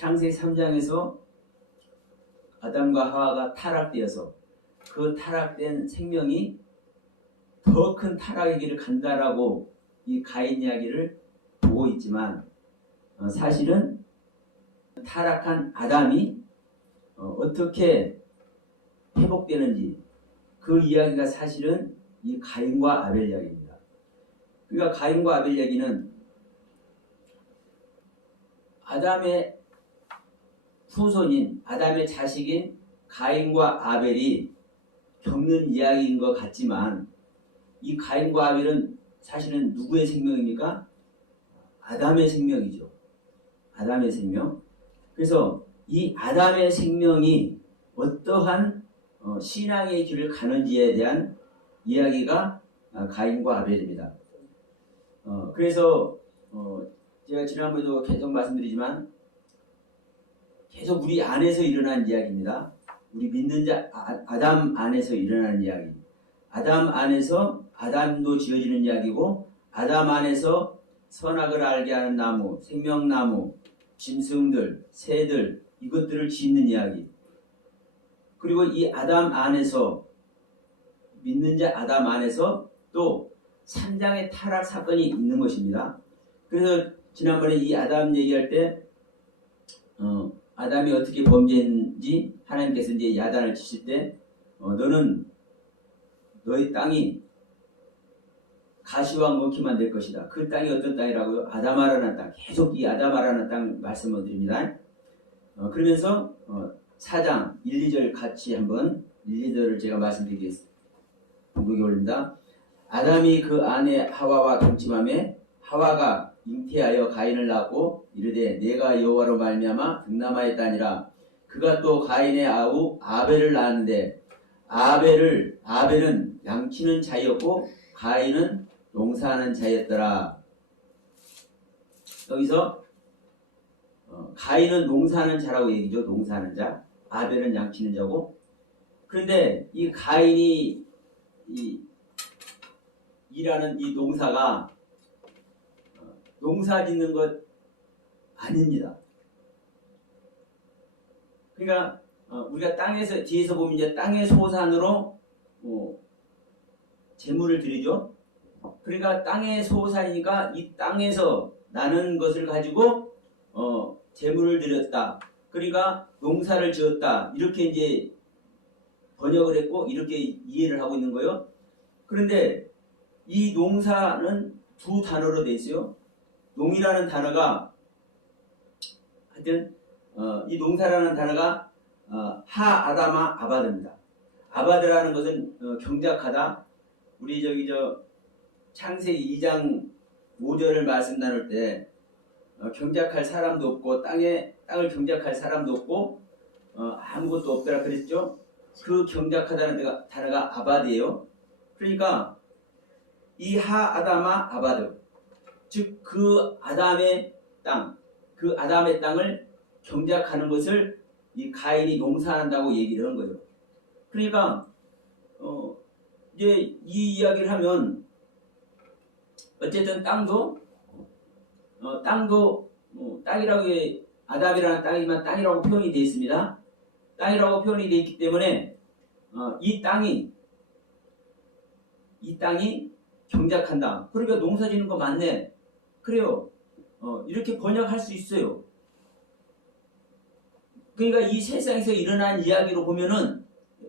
창세기 3장에서 아담과 하와가 타락되어서 그 타락된 생명이 더 큰 타락의 길을 간다라고 이 가인 이야기를 보고 있지만 사실은 타락한 아담이 어떻게 회복되는지 그 이야기가 사실은 이 가인과 아벨 이야기입니다. 그러니까 가인과 아벨 이야기는 아담의 후손인 아담의 자식인 가인과 아벨이 겪는 이야기인 것 같지만 이 가인과 아벨은 사실은 누구의 생명입니까? 아담의 생명이죠. 아담의 생명. 그래서 이 아담의 생명이 어떠한 신앙의 길을 가는지에 대한 이야기가 가인과 아벨입니다. 그래서 제가 지난번에도 계속 말씀드리지만 계속 우리 안에서 일어난 이야기입니다. 우리 믿는 자 아담 안에서 일어나는 이야기. 아담 안에서 아담도 지어지는 이야기고 아담 안에서 선악을 알게 하는 나무, 생명나무, 짐승들, 새들 이것들을 짓는 이야기. 그리고 이 아담 안에서 믿는 자 아담 안에서 또 3장의 타락 사건이 있는 것입니다. 그래서 지난번에 이 아담 얘기할 때 아담이 어떻게 범죄했는지 하나님께서 이제 야단을 치실 때 너는 너의 땅이 가시와 먹기만 될 것이다. 그 땅이 어떤 땅이라고요? 아담아라는 땅. 계속 이 아담아라는 땅 말씀을 드립니다. 그러면서 4장 1, 2절 같이 한번 1, 2절을 제가 말씀드리겠습니다. 봉독이 올립니다. 아담이 그 아내 하와와 동침하며 하와가 잉태하여 가인을 낳고 이르되 내가 여호와로 말미암아 등남하였다니라. 그가 또 가인의 아우 아벨을 낳았는데 아벨은 양치는 자였고 가인은 농사하는 자였더라. 여기서 가인은 농사하는 자라고 얘기죠. 농사하는 자. 아벨은 양치는 자고. 그런데 이 가인이 일하는 이 농사가 농사 짓는 것 아닙니다. 그러니까 우리가 땅에서 뒤에서 보면 이제 땅의 소산으로 제물을 드리죠. 그러니까 땅의 소산이니까 이 땅에서 나는 것을 가지고 제물을 드렸다. 그러니까 농사를 지었다. 이렇게 이제 번역을 했고 이렇게 이해를 하고 있는 거예요. 그런데 이 농사는 두 단어로 되어 있어요. 농이라는 단어가 하여튼 이 농사라는 단어가 하아다마 아바드입니다. 아바드라는 것은 경작하다. 우리 창세기 2장 5절을 말씀 나눌 때 경작할 사람도 없고 땅을 경작할 사람도 없고 아무것도 없더라 그랬죠. 그 경작하다는 단어가 아바드예요. 그러니까 이 하아다마 아바드, 즉 그 아담의 땅, 그 아담의 땅을 경작하는 것을 이 가인이 농사한다고 얘기를 하는 거죠. 그러니까 이제 이 이야기를 하면 어쨌든 땅도 땅이라고 아담이라는 땅이지만 땅이라고 표현이 되어 있습니다. 땅이라고 표현이 되어 있기 때문에 이 땅이 경작한다. 그러니까 농사 짓는 거 맞네. 그래요. 이렇게 번역할 수 있어요. 그러니까 이 세상에서 일어난 이야기로 보면은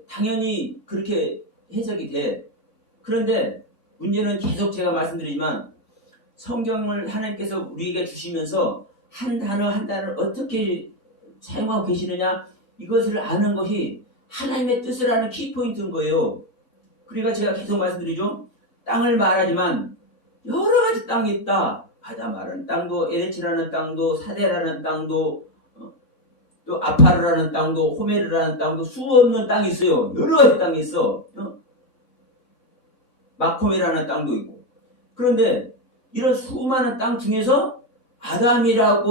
당연히 그렇게 해석이 돼. 그런데 문제는 계속 제가 말씀드리지만 성경을 하나님께서 우리에게 주시면서 한 단어 한 단어를 어떻게 사용하고 계시느냐 이것을 아는 것이 하나님의 뜻을 아는 키포인트인 거예요. 그러니까 제가 계속 말씀드리죠. 땅을 말하지만 여러 가지 땅이 있다. 아담아라는 땅도 에레치라는 땅도 사데라는 땅도 또 아파르라는 땅도 호메르라는 땅도 수없는 땅이 있어요. 여러 가지 땅이 있어. 마코메라는 땅도 있고. 그런데 이런 수많은 땅 중에서 아담이라는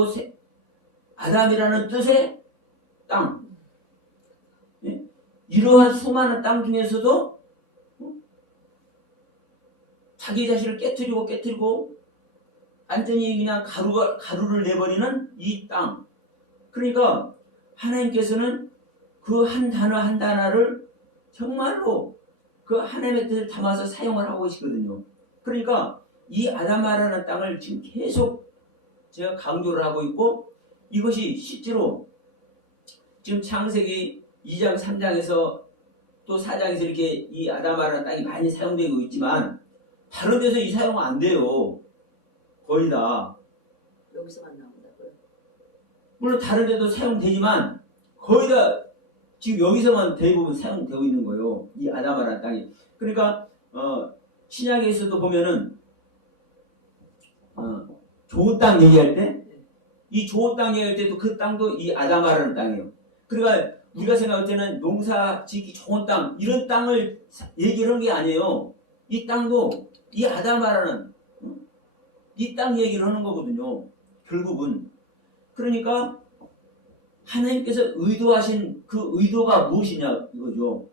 뜻의 땅, 이러한 수많은 땅 중에서도 자기 자신을 깨트리고 완전히 그냥 가루를 내버리는 이 땅, 그러니까 하나님께서는 그 한 단어 한 단어를 정말로 그 하나님의 뜻을 담아서 사용을 하고 계시거든요. 그러니까 이 아담아라는 땅을 지금 계속 제가 강조를 하고 있고, 이것이 실제로 지금 창세기 2장 3장에서 또 4장에서 이렇게 이 아담아라는 땅이 많이 사용되고 있지만 다른 데서 이 사용은 안 돼요. 거의 다. 여기서만 나온다고요? 물론 다른 데도 사용되지만 거의 다 지금 여기서만 대부분 사용되고 있는 거예요. 이 아담아라는 땅이. 그러니까 신약에서도 보면은 좋은 땅 얘기할 때, 이 좋은 땅 얘기할 때도 그 땅도 이 아담아라는 땅이에요. 그러니까 우리가 생각할 때는 농사 짓기 좋은 땅, 이런 땅을 얘기하는 게 아니에요. 이 땅도 이 아담아라는 이 땅 얘기를 하는 거거든요. 결국은. 그러니까 하나님께서 의도하신 그 의도가 무엇이냐 이거죠.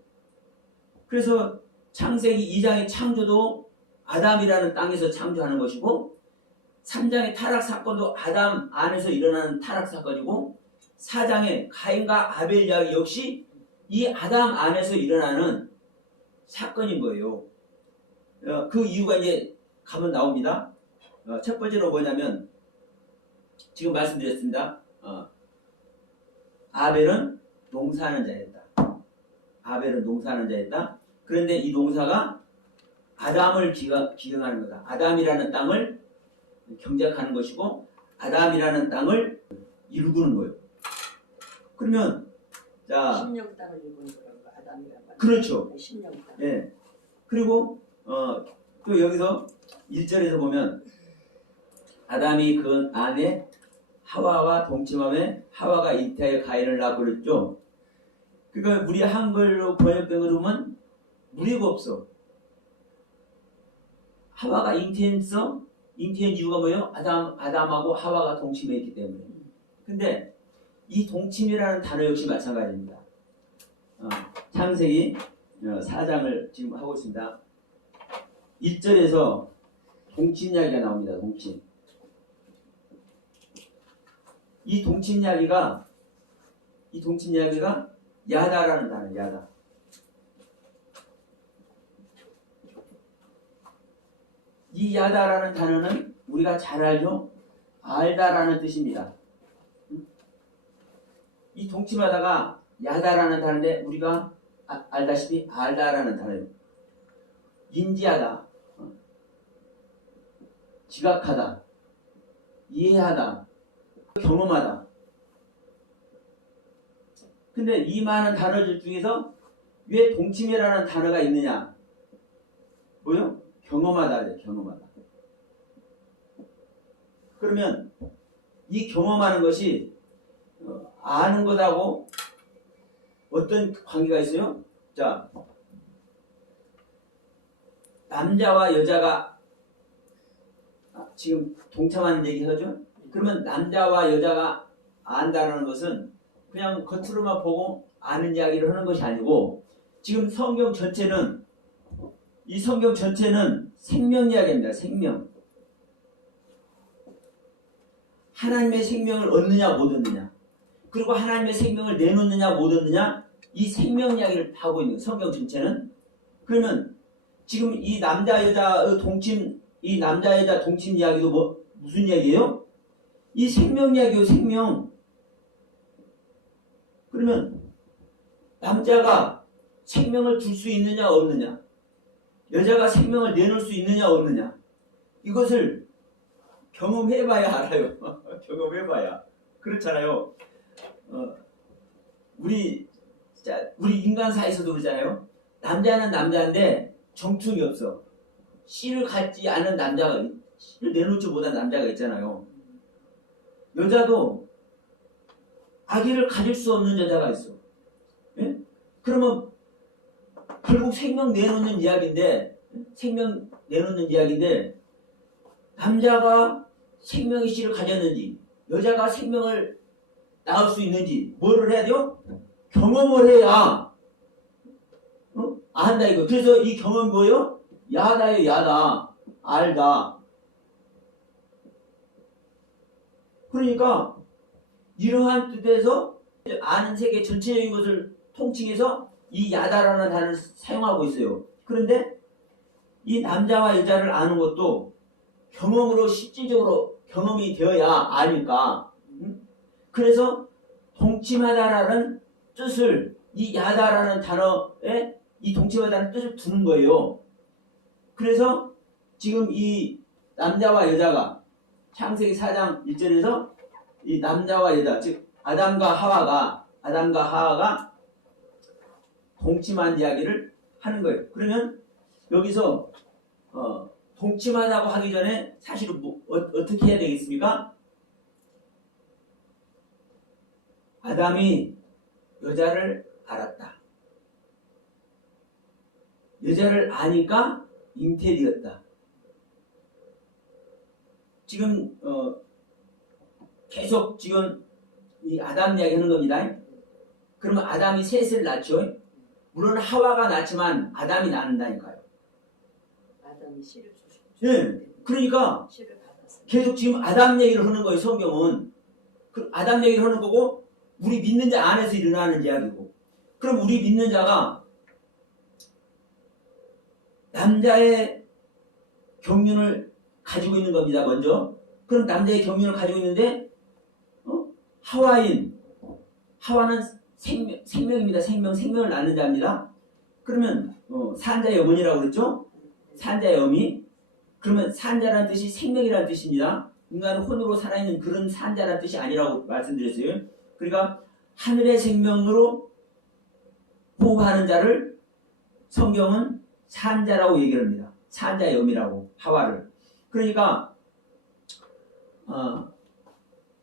그래서 창세기 2장의 창조도 아담이라는 땅에서 창조하는 것이고, 3장의 타락 사건도 아담 안에서 일어나는 타락 사건이고, 4장의 가인과 아벨 이야기 역시 이 아담 안에서 일어나는 사건인 거예요. 그 이유가 이제 가면 나옵니다. 첫 번째로 뭐냐면 지금 말씀드렸습니다. 아벨은 농사하는 자였다. 아벨은 농사하는 자였다. 그런데 이 농사가 아담을 기능하는 거다. 아담이라는 땅을 경작하는 것이고 아담이라는 땅을 일구는 거예요. 그러면 자 신령 땅을 일구는 거라고 아담이라고 하는 그렇죠. 신령 땅. 예. 그리고 또 여기서 1절에서 보면 아담이 그 아내 하와와 동침함에 하와가 잉태하여 가인을 낳고 그랬죠. 그러니까 우리 한글로 번역된 거 보면 무리가 없어. 하와가 잉태했어? 잉태한 이유가 뭐예요? 아담하고 하와가 동침했기 때문에. 근데 이 동침이라는 단어 역시 마찬가지입니다. 창세기 4장을 지금 하고 있습니다. 1절에서 동침 이야기가 나옵니다. 동침. 이 동침 이야기가 야다라는 단어, 야다. 이 야다라는 단어는 우리가 잘 알죠? 알다라는 뜻입니다. 이 동침하다가 야다라는 단어인데 우리가 알다시피 알다라는 단어예요. 인지하다, 지각하다, 이해하다, 경험하다. 근데 이 많은 단어들 중에서 왜 동침이라는 단어가 있느냐? 뭐요? 경험하다, 경험하다. 그러면 이 경험하는 것이 아는 것하고 어떤 관계가 있어요? 자, 남자와 여자가 지금 동참하는 얘기 하죠? 그러면 남자와 여자가 안다는 것은 그냥 겉으로만 보고 아는 이야기를 하는 것이 아니고, 지금 성경 전체는 이 성경 전체는 생명 이야기입니다. 생명. 하나님의 생명을 얻느냐 못 얻느냐, 그리고 하나님의 생명을 내놓느냐 못 얻느냐, 이 생명 이야기를 하고 있는 성경 전체는. 그러면 지금 이 남자 여자의 동침, 이 남자 여자 동침 이야기도 무슨 이야기예요? 이 생명 이야기요, 생명. 그러면 남자가 생명을 줄 수 있느냐 없느냐, 여자가 생명을 내놓을 수 있느냐 없느냐, 이것을 경험해봐야 알아요. 경험해봐야. 그렇잖아요. 우리 인간 사이에서도 그러잖아요. 남자는 남자인데 정충이 없어. 씨를 갖지 않은 남자가, 씨를 내놓지 못한 남자가 있잖아요. 여자도 아기를 가질 수 없는 여자가 있어. 예? 그러면 결국 생명 내놓는 이야기인데, 남자가 생명의 씨를 가졌는지 여자가 생명을 낳을 수 있는지 뭐를 해야 돼요? 경험을 해야 안다 이거. 그래서 이 경험이 뭐예요? 야다예요. 야다. 알다. 그러니까 이러한 뜻에서 아는 세계 전체적인 것을 통칭해서 이 야다라는 단어를 사용하고 있어요. 그런데 이 남자와 여자를 아는 것도 경험으로 실질적으로 경험이 되어야 아니까. 그래서 동침하다라는 뜻을 이 야다라는 단어에 이 동침하다는 뜻을 두는 거예요. 그래서 지금 이 남자와 여자가 창세기 4장 1절에서 이 남자와 여자, 즉 아담과 하와가 동침한 이야기를 하는 거예요. 그러면 여기서 동침하다고 하기 전에 사실은 어떻게 해야 되겠습니까? 아담이 여자를 알았다. 여자를 아니까 잉태되었다. 지금 계속 지금 이 아담 이야기 하는 겁니다. 그러면 아담이 셋을 낳죠. 물론 하와가 낳지만 아담이 낳는다니까요. 아담이 씨를 주셨죠. 예. 그러니까 씨를 받았어요. 계속 지금 아담 얘기를 하는 거예요. 성경은. 그 아담 얘기를 하는 거고 우리 믿는 자 안에서 일어나는 이야기고. 그럼 우리 믿는 자가 남자의 경륜을 가지고 있는 겁니다. 먼저. 그럼 남자의 경륜을 가지고 있는데 하와는 생명입니다. 생명을 낳는 자입니다. 그러면 산자의 어머니라고 그랬죠? 산자의 어미. 그러면 산자라는 뜻이 생명이라는 뜻입니다. 인간은 혼으로 살아있는 그런 산자라는 뜻이 아니라고 말씀드렸어요. 그러니까 하늘의 생명으로 호흡하는 자를 성경은 산자라고 얘기를 합니다. 산자의 어미라고, 하와를. 그러니까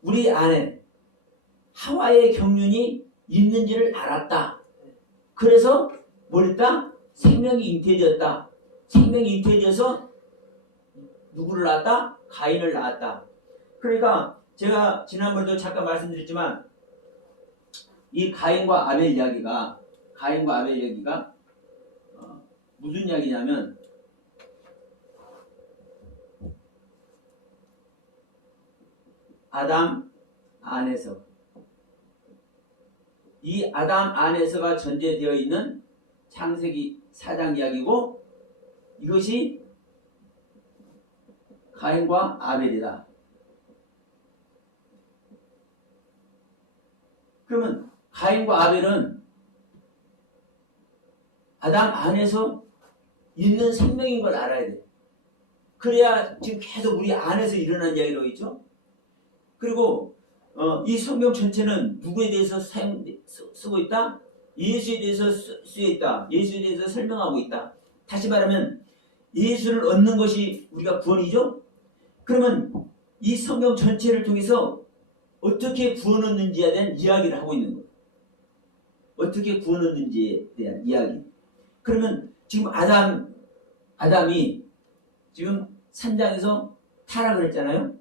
우리 안에 하와의 경륜이 있는지를 알았다. 그래서 뭘 했다? 생명이 잉태되었다. 생명이 잉태되어서 누구를 낳았다? 가인을 낳았다. 그러니까 제가 지난번에도 잠깐 말씀드렸지만 이 가인과 아벨 이야기가 무슨 이야기냐면 아담 안에서 이 아담 안에서가 전제되어 있는 창세기 4장 이야기고 이것이 가인과 아벨이다. 그러면 가인과 아벨은 아담 안에서 있는 생명인 걸 알아야 돼. 그래야 지금 계속 우리 안에서 일어난 이야기라고 있죠. 그리고 이 성경 전체는 누구에 대해서 쓰고 있다? 예수에 대해서 쓰여 있다. 예수에 대해서 설명하고 있다. 다시 말하면 예수를 얻는 것이 우리가 구원이죠. 그러면 이 성경 전체를 통해서 어떻게 구원 얻는지에 대한 이야기를 하고 있는 거예요. 어떻게 구원 얻는지에 대한 이야기. 그러면 지금 아담이 지금 산장에서 타락을 했잖아요.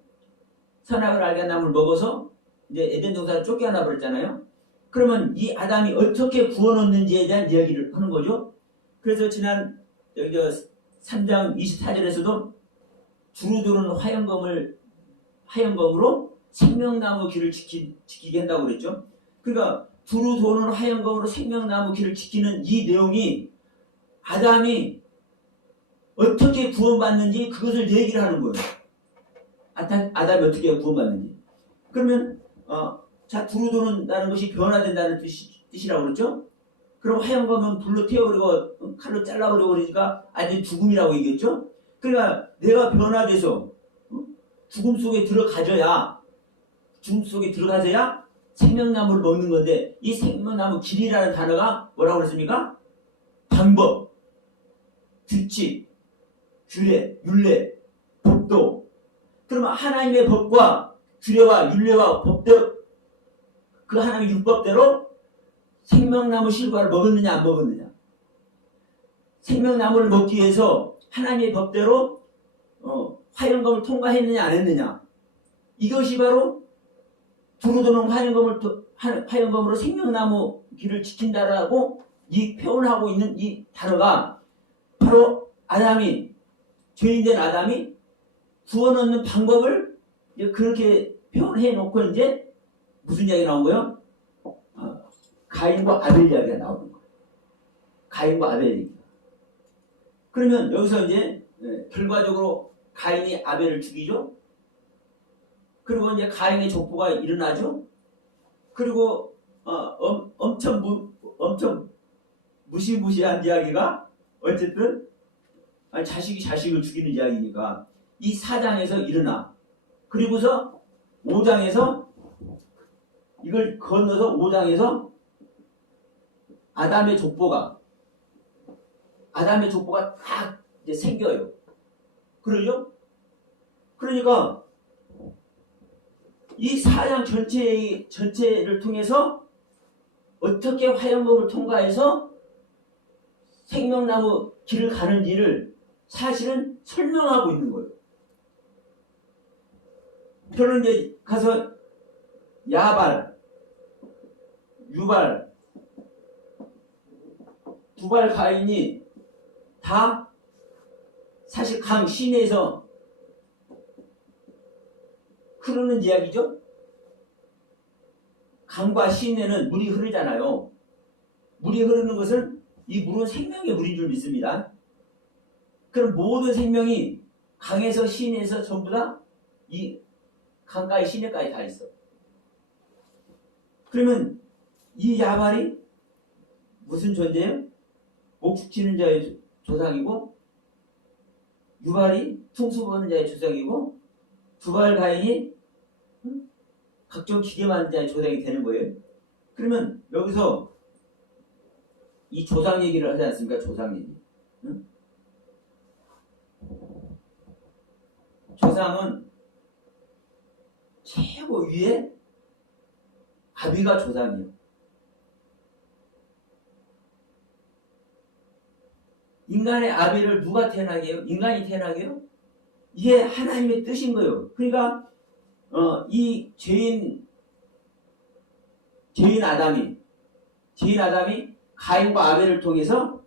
선악을 알게 한 나무를 먹어서 이제 에덴 동산을 쫓겨나 버렸잖아요. 그러면 이 아담이 어떻게 구원 얻는지에 대한 이야기를 하는 거죠. 그래서 지난 3장 24절에서도 두루 도는 화영검으로 생명나무 길을 지키게 한다고 그랬죠. 그러니까 두루 도는 화영검으로 생명나무 길을 지키는 이 내용이 아담이 어떻게 구원받는지 그것을 얘기를 하는 거예요. 아담이 어떻게 구원받는지. 그러면 자 두루 도는다는 것이 변화된다는 뜻이라고 그랬죠. 그럼 화영검은 불로 태워버리고 칼로 잘라버리고 그러니까 아주 죽음이라고 얘기했죠. 그러니까 내가 변화돼서 죽음 속에 들어가져야 생명나무를 먹는 건데 이 생명나무 길이라는 단어가 뭐라고 그랬습니까? 방법, 규칙, 규례, 율례, 법도. 그러면 하나님의 법과 규례와 율례와 법대로 그 하나님의 율법대로 생명나무 실과를 먹었느냐 안 먹었느냐. 생명나무를 먹기 위해서 하나님의 법대로 화영검을 통과했느냐 안 했느냐. 이것이 바로 두루도는 화영검으로 생명나무 길을 지킨다라고 이 표현하고 있는 이 단어가 바로 죄인된 아담이 구원 얻는 방법을 그렇게 표현해 놓고 이제 무슨 이야기 나온 거예요? 가인과 아벨 이야기가 나오는 거예요. 가인과 아벨 얘기. 그러면 여기서 이제 결과적으로 가인이 아벨을 죽이죠. 그리고 이제 가인의 족보가 일어나죠. 그리고 엄청 무시무시한 이야기가 어쨌든 자식이 자식을 죽이는 이야기니까 이 4장에서 일어나. 그리고서 5장에서 이걸 건너서 5장에서 아담의 족보가 딱 이제 생겨요. 그러죠? 그러니까 이 4장 전체를 통해서 어떻게 화염목을 통과해서 생명나무 길을 가는지를 사실은 설명하고 있는 거예요. 저는 이제 가서 야발, 유발, 두발 가인이 다 사실 강 시내에서 흐르는 이야기죠. 강과 시내는 물이 흐르잖아요. 물이 흐르는 것은 이 물은 생명의 물인 줄 믿습니다. 그럼 모든 생명이 강에서 시내에서 전부 다 이 강가의 시내까지 다 있어. 그러면 이 야발이 무슨 존재예요? 목축 치는 자의 조상이고, 유발이 풍수 보는 자의 조상이고, 두발 가인이 각종 기계 만드는 자의 조상이 되는 거예요. 그러면 여기서 이 조상 얘기를 하지 않습니까? 조상 얘기. 응? 조상은 최고 위에 아비가 조상이에요. 인간의 아비를 누가 태어나게 해요? 인간이 태어나게 해요? 이게 하나님의 뜻인 거예요. 그러니까 이 죄인 아담이 가인과 아벨을 통해서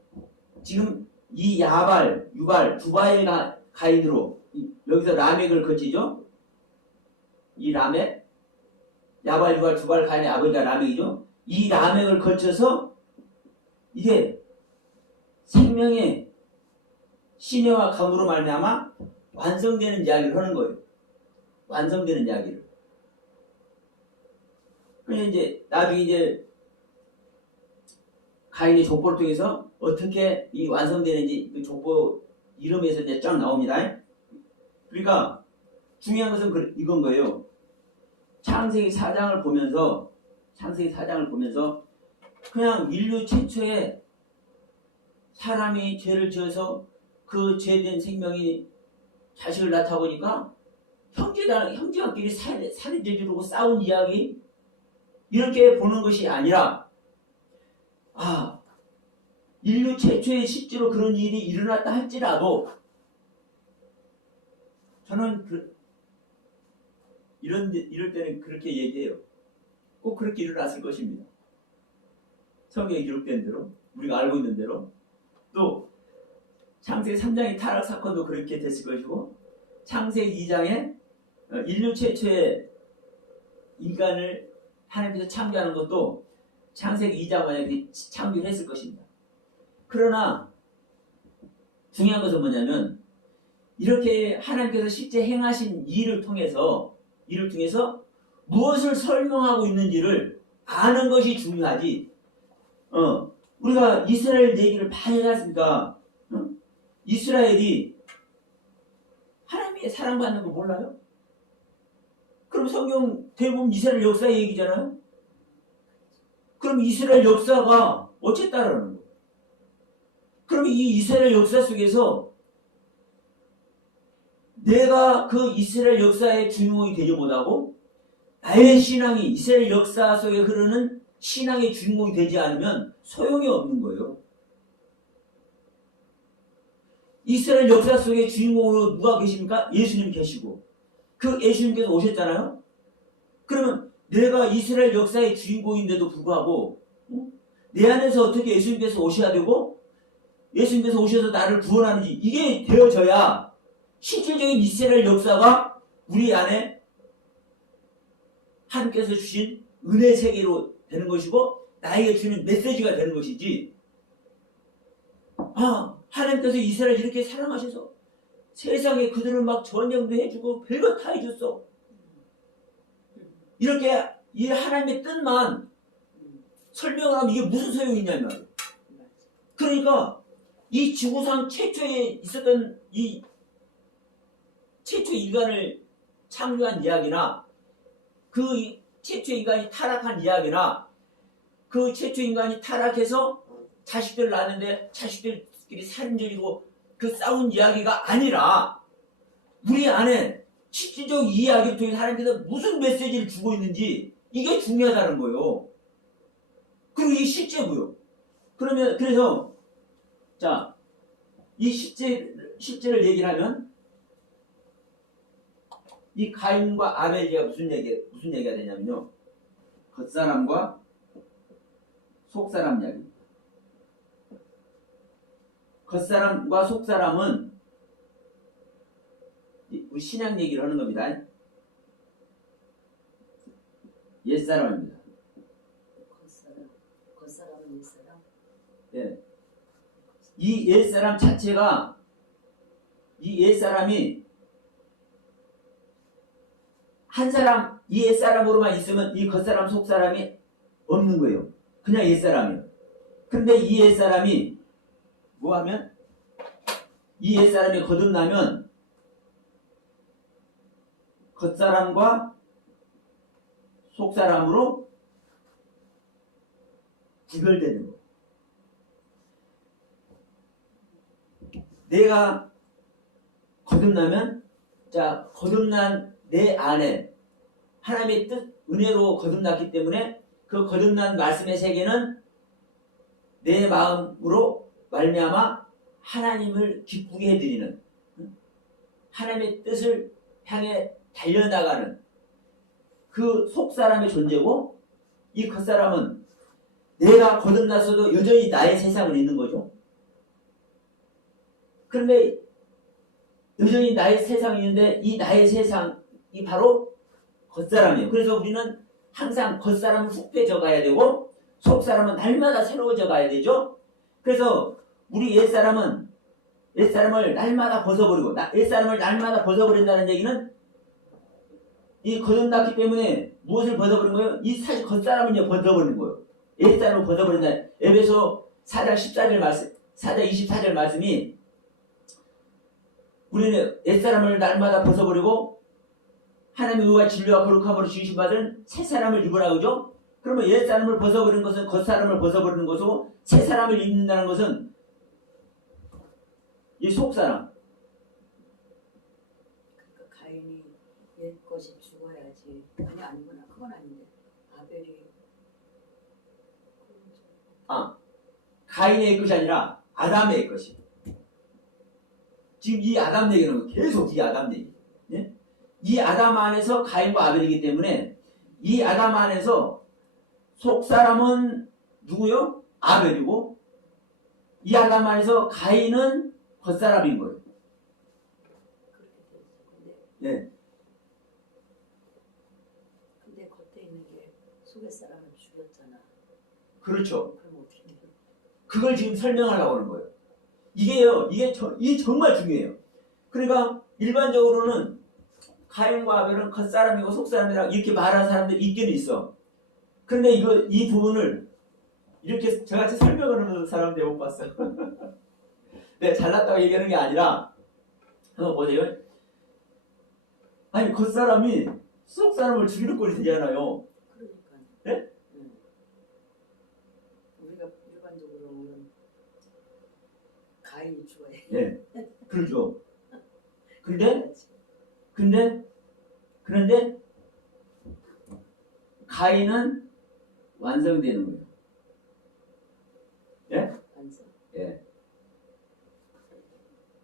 지금 이 야발, 유발, 두발 가인으로 여기서 라멕을 거치죠. 이 라멕, 야발, 유발, 두발 가인의 아버지가 라멕이죠. 이 라멕을 거쳐서 이게 생명의 신혜와 감으로 말미암아 완성되는 이야기를 하는 거예요. 완성되는 이야기를. 그냥 이제 나중에 이제 가인의 족보를 통해서 어떻게 이 완성되는지 그 족보 이름에서 이제 쫙 나옵니다. 그러니까 중요한 것은 이건 거예요. 창세기 4장을 보면서 그냥 인류 최초의 사람이 죄를 지어서 그 죄된 생명이 자식을 낳다 보니까 형제가끼리 살이 되주르고 싸운 이야기 이렇게 보는 것이 아니라 인류 최초의 실제로 그런 일이 일어났다 할지라도 저는 이럴 때는 그렇게 얘기해요. 꼭 그렇게 일어났을 것입니다. 성경에 기록된 대로 우리가 알고 있는 대로 또 창세기 3장의 타락 사건도 그렇게 됐을 것이고 창세기 2장에 인류 최초의 인간을 하나님께서 창조하는 것도 창세기 2장 만약에 창조를 했을 것입니다. 그러나 중요한 것은 뭐냐면 이렇게 하나님께서 실제 행하신 일을 통해서 무엇을 설명하고 있는지를 아는 것이 중요하지. 우리가 이스라엘 얘기를 많이 하지 않습니까? 이스라엘이 하나님의 사랑받는 거 몰라요? 그럼 성경 대부분 이스라엘 역사의 얘기잖아요? 그럼 이스라엘 역사가 어쨌다라는 거예요? 그럼 이 이스라엘 역사 속에서 내가 그 이스라엘 역사의 주인공이 되지 못하고 나의 신앙이 이스라엘 역사 속에 흐르는 신앙의 주인공이 되지 않으면 소용이 없는 거예요. 이스라엘 역사 속의 주인공으로 누가 계십니까? 예수님 계시고 그 예수님께서 오셨잖아요. 그러면 내가 이스라엘 역사의 주인공인데도 불구하고 내 안에서 어떻게 예수님께서 오셔야 되고 예수님께서 오셔서 나를 구원하는지 이게 되어져야 실질적인 이스라엘 역사가 우리 안에 하나님께서 주신 은혜 세계로 되는 것이고 나에게 주는 메시지가 되는 것이지. 하나님께서 이스라엘 이렇게 사랑하셔서 세상에 그들을 막 전쟁도 해주고 별것 다 해줬어. 이렇게 이 하나님의 뜻만 설명을 하면 이게 무슨 소용이 있냐 이 말이에요. 그러니까 이 지구상 최초에 있었던 이 최초 인간을 창조한 이야기나 그 최초 인간이 타락한 이야기나 그 최초 인간이 타락해서 자식들을 낳았는데 자식들끼리 살인적이고 그 싸운 이야기가 아니라 우리 안에 실질적 이야기를 통해서 하나님께서 무슨 메시지를 주고 있는지 이게 중요하다는 거예요. 그리고 이게 실제고요. 그래서 자, 이 실제를 얘기를 하면 이 가인과 아벨이가 무슨 얘기가 되냐면요. 겉사람과 속사람 이야기입니다. 겉사람과 속사람은 우리 신약 얘기를 하는 겁니다. 옛사람입니다. 겉사람은 옛사람? 예. 이 옛사람 자체가 이 옛사람이 한 사람 이 옛사람으로만 있으면 이 겉사람 속사람이 없는 거예요. 그냥 옛사람이에요. 근데 이 옛사람이 뭐하면 이 옛사람이 거듭나면 겉사람과 속사람으로 구별되는 거예요. 내가 거듭나면 자 거듭난 내 안에 하나님의 뜻 은혜로 거듭났기 때문에 그 거듭난 말씀의 세계는 내 마음으로 말미암아 하나님을 기쁘게 해드리는 하나님의 뜻을 향해 달려나가는 그 속사람의 존재고 이 겉사람은 내가 거듭났어도 여전히 나의 세상은 있는 거죠. 그런데 여전히 나의 세상이 있는데 이 나의 세상이 바로 겉사람이에요. 그래서 우리는 항상 겉사람은 훅빼져 가야 되고 속사람은 날마다 새로워져 가야 되죠. 그래서 우리 옛사람을 날마다 벗어버리고 옛사람을 날마다 벗어버린다는 얘기는 이 거듭났기 때문에 무엇을 벗어버린 거예요? 이 사실 겉사람을 이제 벗어버리는 거예요. 옛사람을 벗어버린다. 에베소 4장 14절 말씀, 4장 24절 말씀이 우리는 옛사람을 날마다 벗어버리고 하나님의 의와 진리와 거룩함으로 지으신 받은 새 사람을 입으라 그죠? 그러면 옛사람을 벗어버리는 것은 겉사람을 벗어버리는 것이고 새 사람을 입는다는 것은 이 속사람. 그러니까 가인이 옛 것이 죽어야지. 아니구나. 그건 아닌데. 아벨이 가인의 것이 아니라 아담의 것이. 지금 이 아담 얘기는 계속 이 아담 얘기. 예? 이 아담 안에서 가인과 아벨이기 때문에 이 아담 안에서 속사람은 누구요? 아벨이고 이 아담 안에서 가인은 겉사람인 거예요. 그렇게 되었어. 네. 근데 겉에 있는 게 속의 사람을 죽였잖아. 그렇죠. 그럼 어떻게 돼요? 그걸 지금 설명하려고 하는 거예요. 이게 정말 중요해요. 그러니까 일반적으로는 가인과 아벨은 겉사람이고 속사람이라 이렇게 말하는 사람들이 있기는 있어. 근데 이 부분을 이렇게 저같이 설명하는 사람들 못 봤어. 내가 잘났다고 얘기하는 게 아니라 한번 보세요. 아니 겉사람이 속사람을 죽이는 꼴이 되잖아요. 그러니까. 네? 우리가 일반적으로는 가인이 죽어야 해. 네. 그러죠. 그런데 가인은 완성되는 거예요. 예? 완성. 예.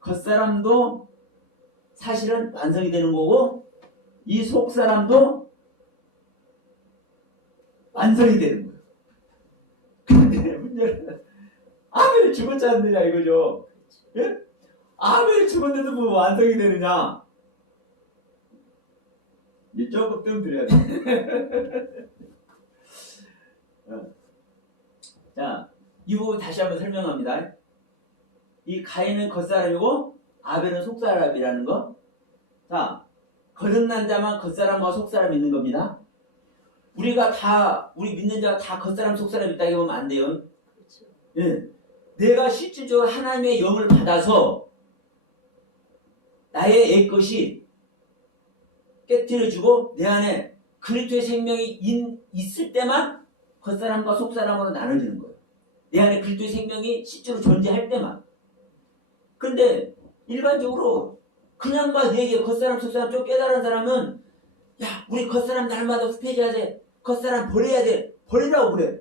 겉사람도 사실은 완성이 되는 거고 이 속사람도 완성이 되는 거예요. 근데 문제는 아벨이 죽었지 않느냐 이거죠. 예? 아벨이 죽었는데도 뭐 완성이 되느냐. 이제 조금 뜸 들여야 돼. 자, 이 부분 다시 한번 설명합니다. 이 가인은 겉사람이고 아벨은 속사람이라는 거. 자, 거듭난 자만 겉사람과 속사람이 있는 겁니다. 우리가 다, 우리 믿는 자가 다 겉사람 속사람이 있다고 보면 안 돼요. 그렇죠. 예. 내가 실질적으로 하나님의 영을 받아서 나의 옛것이 깨뜨려주고 내 안에 그리스도의 생명이 있을 때만 겉사람과 속사람으로 나눠지는 거예요. 내 안에 그리스도의 생명이 실제로 존재할 때만. 그런데 일반적으로 그냥 막 얘기해. 겉사람 속사람 좀 깨달은 사람은 야 우리 겉사람 날마다 흡해져야 돼. 겉사람 버려야 돼. 버리라고 그래.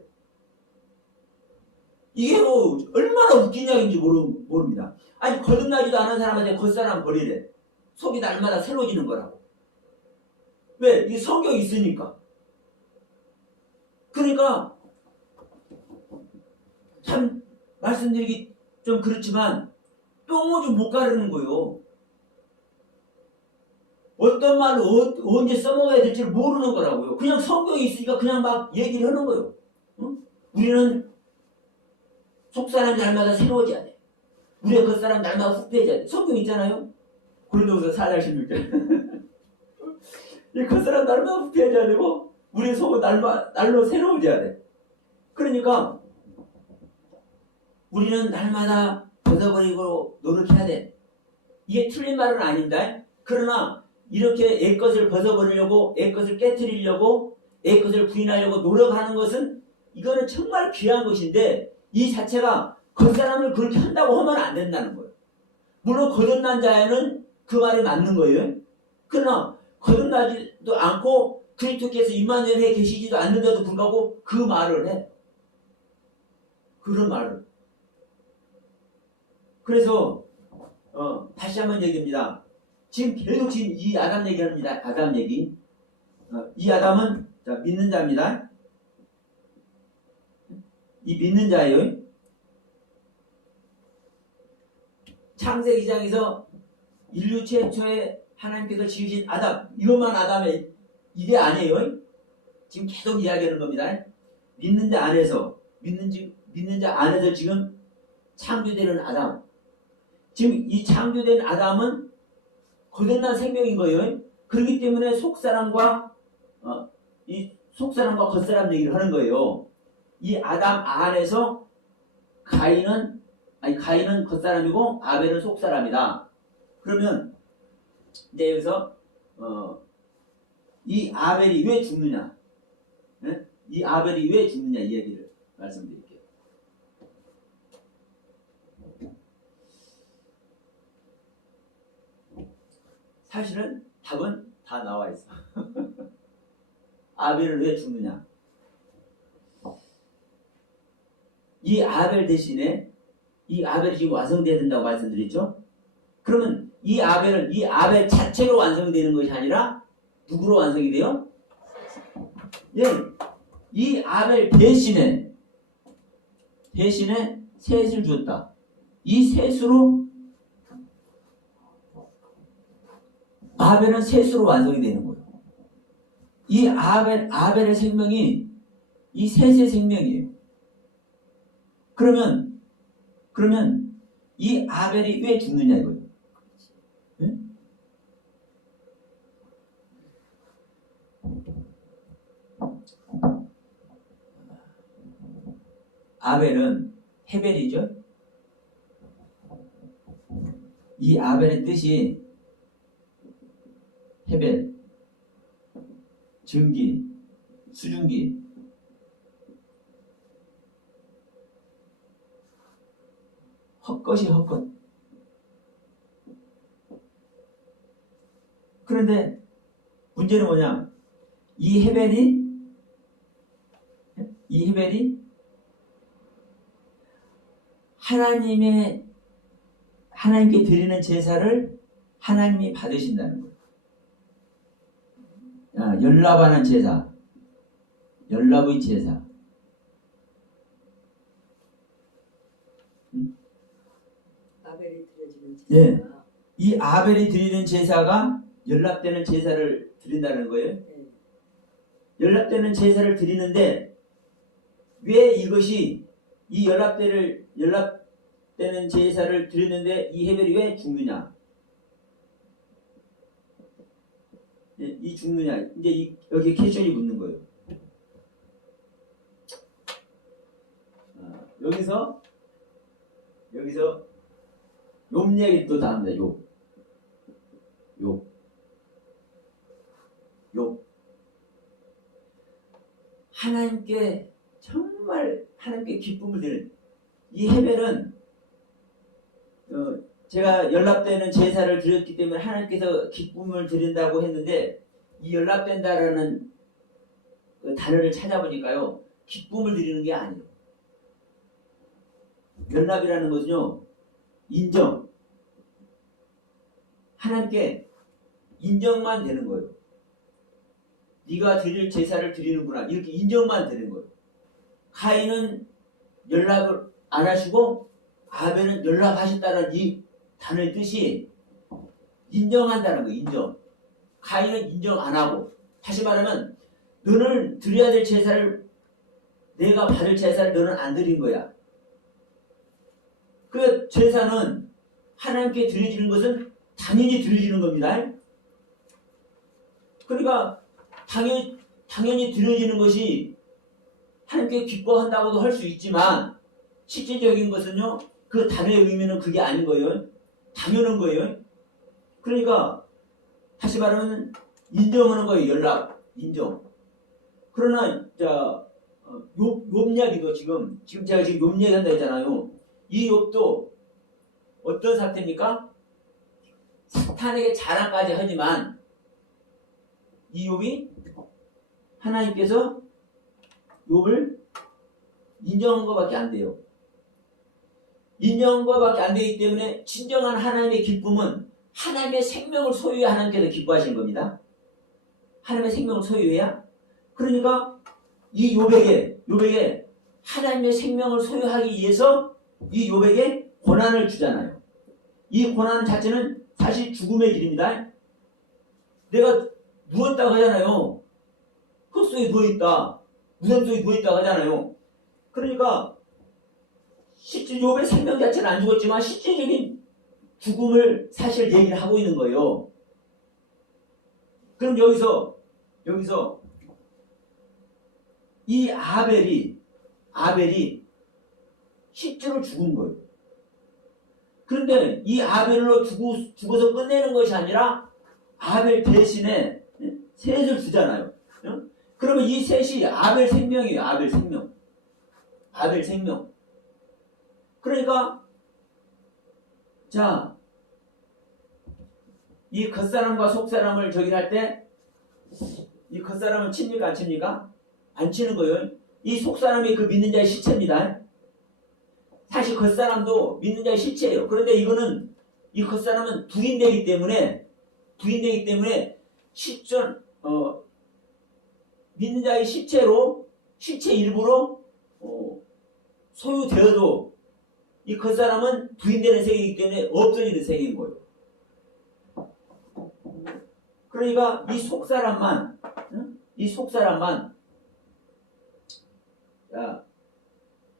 이게 뭐 얼마나 웃긴 이야기인지 모릅니다. 아니 거듭나지도 않은 사람한테 겉사람 버리래. 속이 날마다 새로워지는 거라고. 왜? 이 성경이 있으니까. 그러니까 참 말씀드리기 좀 그렇지만 똥을 좀 못 가르는 거예요. 어떤 말을 언제 써먹어야 될지를 모르는 거라고요. 그냥 성경이 있으니까 그냥 막 얘기를 하는 거예요. 응? 우리는 속사람 날마다 새로워져야 돼. 우리의 겉사람 날마다 흡해져야 돼. 성경 있잖아요. 고린도후서 4장 16절. 이 겉사람 날마다 흡해져야 되고 우리의 속은 날로 새로워져야 돼. 그러니까 우리는 날마다 벗어버리고 노력해야 돼. 이게 틀린 말은 아닙니다. 그러나 이렇게 옛것을 벗어버리려고 옛것을 깨트리려고 옛것을 부인하려고 노력하는 것은 이거는 정말 귀한 것인데 이 자체가 겉사람을 그렇게 한다고 하면 안 된다는 거예요. 물론 거듭난 자에는 그 말이 맞는 거예요. 그러나 거듭나지도 않고 그리스도께서 임마누엘에 계시지도 않는데도 불구하고 그 말을 해. 그런 말을. 그래서 다시 한번 얘기합니다. 지금 계속 지금 이 아담 얘기합니다. 아담 얘기. 이 아담은 자, 믿는 자입니다. 이 믿는 자예요. 창세기 2장에서 인류 최초의 하나님께서 지으신 아담, 이것만 아담의 이게 아니에요. 지금 계속 이야기하는 겁니다. 믿는 자 안에서 지금 창조되는 아담. 지금 이 창조된 아담은 거듭난 생명인 거예요. 그렇기 때문에 속사람과 겉사람 얘기를 하는 거예요. 이 아담 안에서 가인은 겉사람이고 아벨은 속사람이다. 그러면 이제 여기서 이 아벨이 왜 죽느냐? 네? 이 아벨이 왜 죽느냐 이 얘기를 말씀드릴게요. 사실은 답은 다 나와 있어. 아벨을 왜 죽느냐? 이 아벨 대신에 이 아벨이 지금 완성돼야 된다고 말씀드렸죠? 그러면 이 아벨 자체로 완성되는 것이 아니라 누구로 완성이 돼요? 예, 이 아벨 대신에 셋을 주었다. 이 셋으로 아벨은 셋으로 완성이 되는 거예요. 이 아벨의 생명이 이 셋의 생명이에요. 그러면 이 아벨이 왜 죽느냐 이거예요. 네? 아벨은 헤벨이죠. 이 아벨의 뜻이 헤벨, 증기, 수증기. 헛것이 헛것. 그런데 문제는 뭐냐? 이 헤벨이 하나님께 드리는 제사를 하나님이 받으신다는 거예요. 연합하는 제사, 연합의 제사. 아벨이 드려지는 제사. 예, 이 아벨이 드리는 제사가 연락되는 제사를 드린다는 거예요. 네. 연락되는 제사를 드리는데 왜 이것이 이 연락되는 제사를 드리는데 이 헤벨이 왜 죽느냐? 이 죽느냐? 이제 여기 퀘션이 붙는 거예요. 여기서 욥 얘기 또 나옵니다. 욥. 정말 하나님께 기쁨을 드리는 이 헤벨은 제가 연락되는 제사를 드렸기 때문에 하나님께서 기쁨을 드린다고 했는데 이 연락된다라는 그 단어를 찾아보니까요. 기쁨을 드리는 게 아니에요. 연락이라는 것은요. 인정. 하나님께 인정만 되는 거예요. 네가 드릴 제사를 드리는구나. 이렇게 인정만 되는 거예요. 가인은 연락을 안 하시고 아벨은 연락하셨다는 이 단어의 뜻이 인정한다는 거예요. 인정. 가인은 인정 안 하고 다시 말하면 너는 드려야 될 제사를 내가 받을 제사를 너는 안 드린 거야. 그 제사는 하나님께 드려지는 것은 당연히 드려지는 겁니다. 그러니까 당연히 드려지는 것이 하나님께 기뻐한다고도 할 수 있지만 실질적인 것은요. 그 단어의 의미는 그게 아닌 거예요. 당연한 거예요. 그러니까 다시 말하면 인정하는 거예요. 연락, 인정. 그러나 욥 이야기도 지금 제가 욥 얘기한다 했잖아요. 이 욥도 어떤 사태입니까? 사탄에게 자랑까지 하지만 이 욥이 하나님께서 욥을 인정한 것밖에 안 돼요. 인정한 것밖에 안 되기 때문에 진정한 하나님의 기쁨은 하나님의 생명을 소유해 하나님께서 기뻐하시는 겁니다. 하나님의 생명을 소유해야. 그러니까 이 욥에게 하나님의 생명을 소유하기 위해서 이 욥에게 고난을 주잖아요. 이 고난 자체는 사실 죽음의 길입니다. 내가 누웠다고 하잖아요. 흙속에 누워있다. 무덤 속에 누워있다고 하잖아요. 그러니까 실제 욥의 생명 자체는 안 죽었지만 실질적인 죽음을 사실 얘기를 하고 있는 거예요. 그럼 여기서 이 아벨이 실제로 죽은 거예요. 그런데 이 아벨로 죽어서 끝내는 것이 아니라 아벨 대신에 셋을 주잖아요. 그러면 이 셋이 아벨 생명이에요. 아벨 생명. 그러니까 자, 이 겉사람과 속사람을 저기 할 때 이 겉사람은 칩니까 안 칩니까? 안 치는 거예요. 이 속사람이 그 믿는 자의 실체입니다. 사실 겉사람도 믿는 자의 실체예요. 그런데 이거는 이 겉사람은 부인되기 때문에 믿는 자의 실체 일부로 소유되어도 이 겉사람은 부인되는 세계이기 때문에 없어지는 세계인 거예요. 그러니까 이 속사람만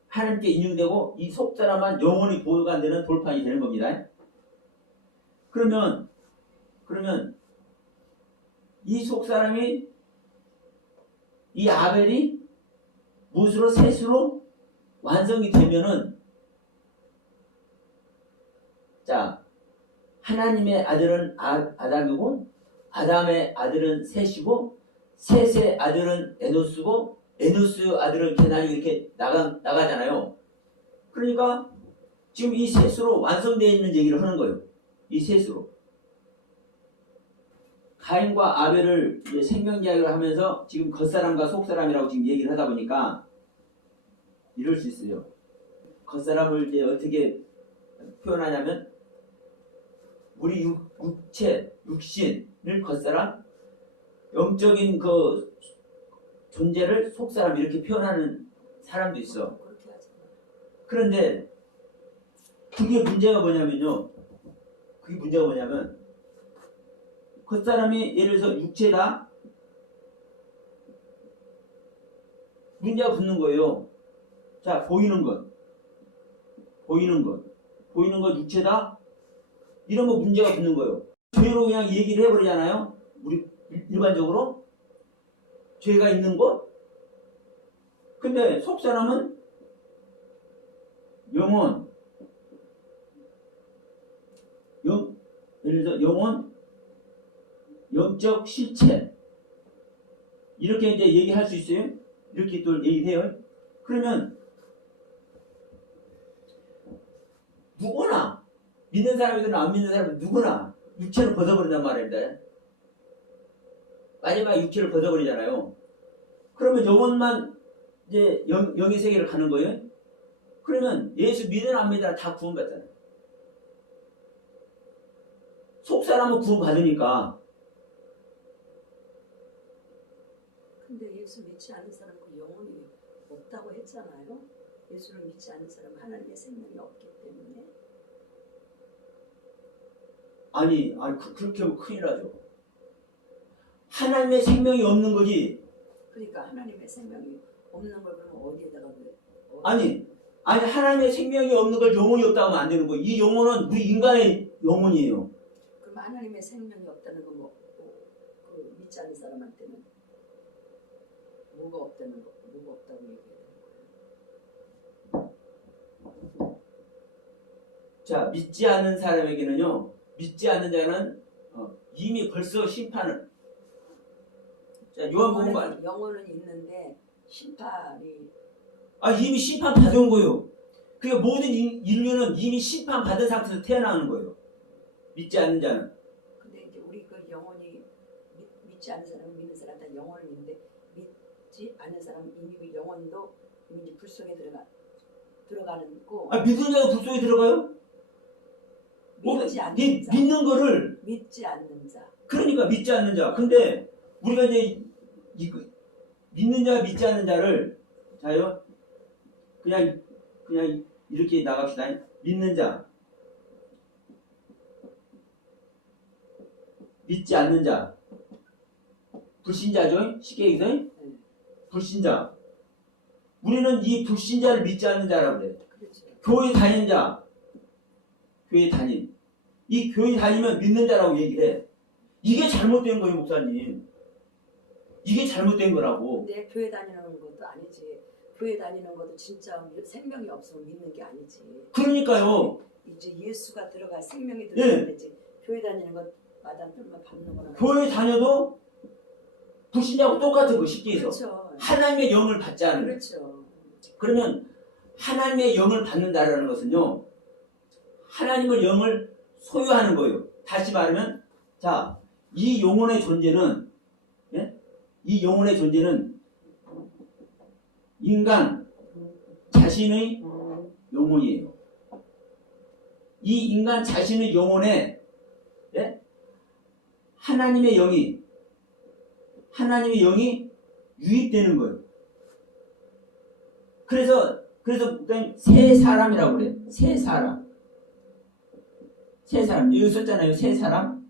하나님께 인용되고 이 속사람만 영원히 보관되는 돌판이 되는 겁니다. 그러면 이 속사람이 이 아벨이 무엇으로 셋으로 완성이 되면은 자 하나님의 아들은 아담이고 아담의 아들은 셋이고 셋의 아들은 에노스고 에노스의 아들은 게나니 이렇게 나가잖아요. 그러니까 지금 이 셋으로 완성되어 있는 얘기를 하는 거예요. 이 셋으로. 가인과 아벨을 생명 이야기를 하면서 지금 겉사람과 속사람이라고 지금 얘기를 하다 보니까 이럴 수 있어요. 겉사람을 이제 어떻게 표현하냐면 우리 육신을 겉사람, 영적인 그 존재를 속사람 이렇게 표현하는 사람도 있어. 그런데 그게 문제가 뭐냐면 그 사람이 예를 들어서 육체다. 문제가 붙는 거예요. 자, 보이는 것. 보이는 것 육체다. 이러면 문제가 붙는 거예요. 죄로 그냥 얘기를 해버리잖아요. 우리 일반적으로. 죄가 있는 것. 근데 속 사람은 영혼. 예를 들어서 영혼, 영적 실체. 이렇게 이제 얘기할 수 있어요. 이렇게 또 얘기해요. 그러면 누구나 믿는 사람이든 안 믿는 사람이든 누구나 육체를 벗어버린단 말입니다. 마지막에 육체를 벗어버리잖아요. 그러면 영혼만 이제 영의 세계를 가는 거예요. 그러면 예수 믿으나 안 믿으나 다 구원받잖아요. 속 사람은 구원받으니까. 근데 예수 믿지 않는 사람은 그 영혼이 없다고 했잖아요. 예수를 믿지 않는 사람은 하나님의 생명이 없기 때문에. 아니 그렇게 하면 큰일 나죠. 하나님의 생명이 없는 거지. 그러니까 하나님의 생명이 없는 걸 그러면 어디에다가 아니 하나님의 생명이 없는 걸 영혼이 없다고 하면 안 되는 거예요. 이 영혼은 우리 인간의 영혼이에요. 그럼 하나님의 생명이 없다는 건 그 믿지 않는 사람한테는 뭐가 없다는 거, 뭐가 없다고 얘기해야 되는 거예요? 자, 믿지 않는 사람에게는요. 믿지 않는 자는 이미 벌써 심판을. 자, 요한복음 영혼은 있는데 심판이 이미 심판 받은 거예요. 그러니까 모든 인류는 이미 심판 받은 상태에서 태어나는 거예요. 믿지 않는 자는. 근데 이제 우리 그 영혼이 믿지 않는 사람은 믿는 사람 다 영혼은 있는데 믿지 않는 사람은 이미 그 영혼도 이미 이제 불 속에 들어가는 거. 믿는 자가 불 속에 들어가요? 믿지 않는 자. 믿는 거를 믿지 않는 자. 그러니까 믿지 않는 자. 근데 우리가 이제 믿는 자, 믿지 않는 자를 자요. 그냥 이렇게 나갑시다. 믿는 자, 믿지 않는 자, 불신자죠. 쉽게 얘기해서 불신자. 우리는 이 불신자를 믿지 않는 자라고 그래요. 그렇죠. 교회 다니는 자, 교회 다닌. 이 교회 다니면 믿는 자라고 얘기해. 이게 잘못된 거예요, 목사님. 이게 잘못된 거라고. 근데 교회 다니는 것도 아니지. 교회 다니는 것도 진짜 생명이 없으면 믿는 게 아니지. 그러니까요. 이제 예수가 들어갈 생명이 들어가야 되지. 교회 다니는 것 마담들만 밟는 거나. 교회 다녀도 불신자하고 똑같은 거 쉽게 해서. 그렇죠. 하나님의 영을 받지 않는. 그렇죠. 그러면 하나님의 영을 받는다라는 것은요. 하나님의 영을 소유하는 거예요. 다시 말하면 자, 이 영혼의 존재는 이 영혼의 존재는 인간 자신의 영혼이에요. 이 인간 자신의 영혼에 하나님의 영이 유입되는 거예요. 그래서 새 사람이라고 그래요. 새 사람. 여기 썼잖아요. 새 사람.